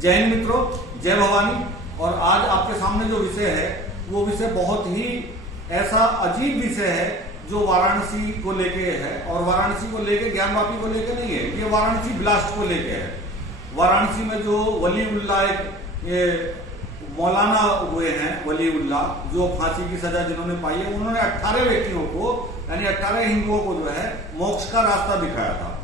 जय हिंद मित्रों, जय भवानी। और आज आपके सामने जो विषय है वो विषय बहुत ही ऐसा अजीब विषय है जो वाराणसी को लेके है। और वाराणसी को लेके, ज्ञानवापी को लेके नहीं है, ये वाराणसी ब्लास्ट को लेके है। वाराणसी में जो वलीउल्लाह एक मौलाना हुए हैं, वलीउल्लाह, जो फांसी की सजा जिन्होंने पाई है, उन्होंने 18 व्यक्तियों को यानी 18 हिंदुओं को जो है मोक्ष का रास्ता दिखाया था।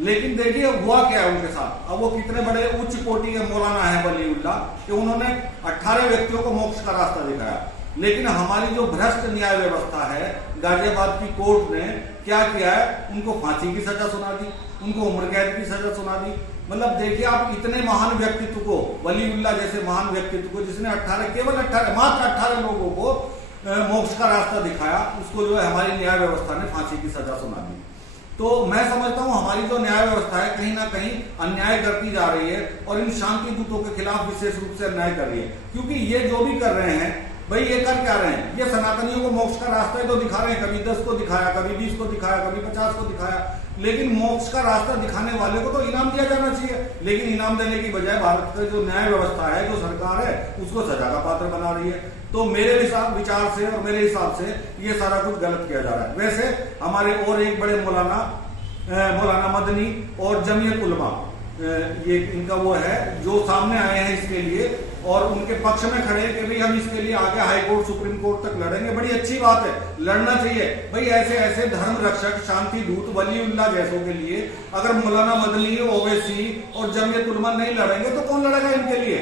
लेकिन देखिए हुआ क्या है उनके साथ। अब वो कितने बड़े उच्च कोटि के मौलाना है वलीउल्लाह कि उन्होंने 18 व्यक्तियों को मोक्ष का रास्ता दिखाया। लेकिन हमारी जो भ्रष्ट न्याय व्यवस्था है, गाजियाबाद की कोर्ट ने क्या किया है, उनको फांसी की सजा सुना दी, उनको उम्र कैद की सजा सुना दी। मतलब देखिए आप, इतने महान व्यक्तित्व को, वलीउल्लाह जैसे महान व्यक्तित्व को, जिसने मात्र 18 लोगों को मोक्ष का रास्ता दिखाया, उसको जो है हमारी न्याय व्यवस्था ने फांसी की सजा सुना दी। तो मैं समझता हूं हमारी जो न्याय व्यवस्था है कहीं ना कहीं अन्याय करती जा रही है और इन शांति दूतों के खिलाफ विशेष रूप से अन्याय कर रही है। क्योंकि ये जो भी कर रहे हैं भाई, ये कर क्या रहे हैं, ये सनातनियों को मोक्ष का रास्ता ही तो दिखा रहे हैं। कभी 10 को दिखाया, कभी 20 को दिखाया, कभी 50 को दिखाया। लेकिन मोक्ष का रास्ता दिखाने वाले को तो इनाम दिया जाना चाहिए। लेकिन इनाम देने की बजाय भारत का जो न्याय व्यवस्था है, जो सरकार है, उसको सजा का पात्र बना रही है। तो मेरे विचार से और मेरे हिसाब से ये सारा कुछ गलत किया जा रहा है। वैसे हमारे और एक बड़े मौलाना मदनी और जमीयत उलमा, ये इनका वो है जो सामने आए हैं इसके लिए और उनके पक्ष में खड़े कि भाई हम इसके लिए आगे हाई कोर्ट, सुप्रीम कोर्ट तक लड़ेंगे। बड़ी अच्छी बात है, लड़ना चाहिए भाई। ऐसे ऐसे धर्म रक्षक, शांति दूत, वलीउल्लाह जैसों के लिए अगर मौलाना मदनी, ओवैसी और जमीयत उलमा नहीं लड़ेंगे तो कौन लड़ेगा इनके लिए।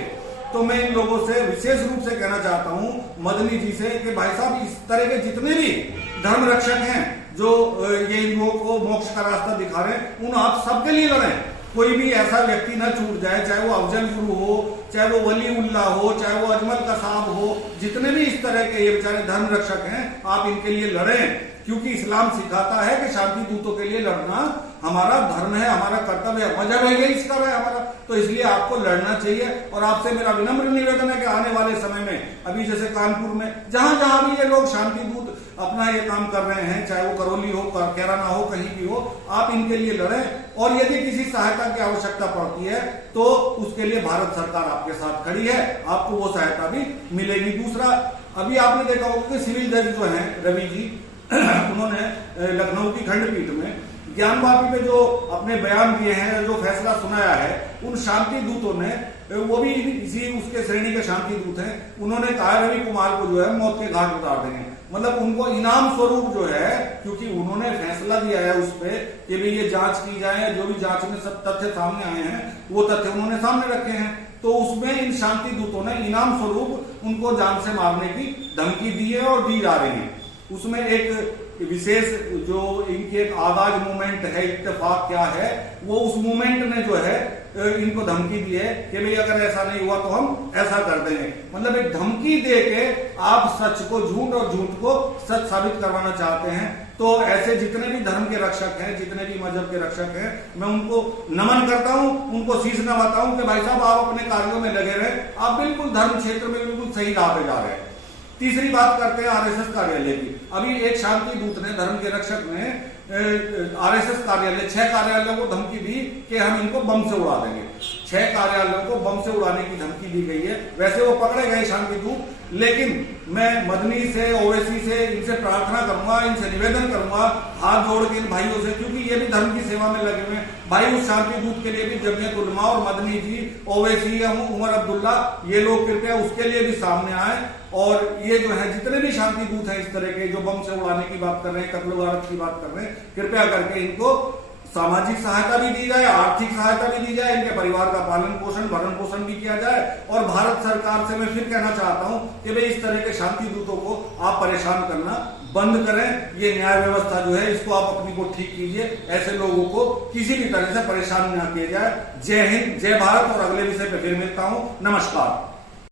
तो मैं इन लोगों से विशेष रूप से कहना चाहता हूं, मदनी जी से, कि भाई साहब इस तरह के जितने भी धर्म रक्षक हैं जो ये हिंदुओं को मोक्ष का रास्ता दिखा रहे हैं, उन आप सबके लिए लड़ें। कोई भी ऐसा व्यक्ति ना छूट जाए, चाहे वो अफजल गुरु हो, चाहे वो वलीउल्लाह हो, चाहे वो अजमल कसाब हो, जितने भी इस तरह के ये बेचारे धर्म रक्षक हैं, आप इनके लिए लड़ें। क्योंकि इस्लाम सिखाता है कि शांति दूतों के लिए लड़ना हमारा धर्म है, हमारा कर्तव्य है, मजहब है, यही इसका है हमारा। तो इसलिए आपको लड़ना चाहिए। और आपसे मेरा विनम्र निवेदन है कि आने वाले समय में, अभी जैसे कानपुर में जहां जहां भी ये लोग शांति दूत अपना ये काम कर रहे हैं, चाहे वो करौली हो, कैराना हो, कहीं भी हो, आप इनके लिए लड़ें। और यदि किसी सहायता की आवश्यकता पड़ती है तो उसके लिए भारत सरकार आपके साथ खड़ी है, आपको वो सहायता भी मिलेगी। दूसरा, अभी आपने देखा होगा कि सिविल जज जो है रवि जी, उन्होंने लखनऊ की खंडपीठ में ज्ञानवापी पे जो अपने बयान दिए हैं, जो फैसला सुनाया है, उन शांति दूतों ने, वो भी इसी उसके श्रेणी के शांति दूत हैं, उन्होंने कहा रवि कुमार को जो है मौत के घाट उतार देंगे। मतलब उनको इनाम स्वरूप जो है, क्योंकि उन्होंने फैसला दिया है उस पर कि भाई ये जांच की जाए, जो भी जांच में सब तथ्य सामने आए हैं वो तथ्य उन्होंने सामने रखे हैं। तो उसमें इन शांति दूतों ने इनाम स्वरूप उनको जान से मारने की धमकी दी है और दी जा रही है। उसमें एक विशेष जो इनकी एक आगाज मूवमेंट है, इत्तेफाक क्या है, वो उस मूवमेंट ने जो है इनको धमकी दी है कि भाई अगर ऐसा नहीं हुआ तो हम ऐसा कर देंगे। मतलब एक धमकी दे के आप सच को झूठ और झूठ को सच साबित करवाना चाहते हैं। तो ऐसे जितने भी धर्म के रक्षक हैं, जितने भी मजहब के रक्षक हैं, मैं उनको नमन करता हूं, उनको शीश नवाता हूं कि भाई साहब आप अपने कार्यों में लगे रहे, आप बिल्कुल धर्म क्षेत्र में बिल्कुल सही राह पे जा रहे हैं। तीसरी बात करते हैं आरएसएस कार्यालय की। अभी एक शांति दूत ने, धर्म के रक्षक ने आरएसएस कार्यालय, 6 कार्यालयों को धमकी दी कि हम इनको बम से उड़ा देंगे। 6 कार्यालयों को बम से उड़ाने की धमकी दी गई है। वैसे वो पकड़े गए शांति दूत, लेकिन मैं मदनी से, ओवैसी से, इनसे प्रार्थना करूंगा, इनसे निवेदन करूंगा, हाथ जोड़ के इन भाइयों से, क्योंकि ये भी धर्म की सेवा में लगे हुए हैं भाई। उस शांति दूत के लिए भी जमीयत उलमा और मदनी जी, ओवैसी, उमर अब्दुल्ला, ये लोग कृपया उसके लिए भी सामने आए। और ये जो है जितने भी शांति दूत हैं इस तरह के, जो बम से उड़ाने की बात कर रहे हैं, कत्ल वारत की बात कर रहे हैं, कृपया करके इनको सामाजिक सहायता भी दी जाए, आर्थिक सहायता भी दी जाए, इनके परिवार का पालन पोषण, भरण पोषण भी किया जाए। और भारत सरकार से मैं फिर कहना चाहता हूं कि भाई इस तरह के शांति दूतों को आप परेशान करना बंद करें। ये न्याय व्यवस्था जो है, इसको आप अपनी को ठीक कीजिए। ऐसे लोगों को किसी भी तरह से परेशान न किया जाए। जय हिंद, जय भारत। और अगले विषय पे फिर मिलता हूं। नमस्कार।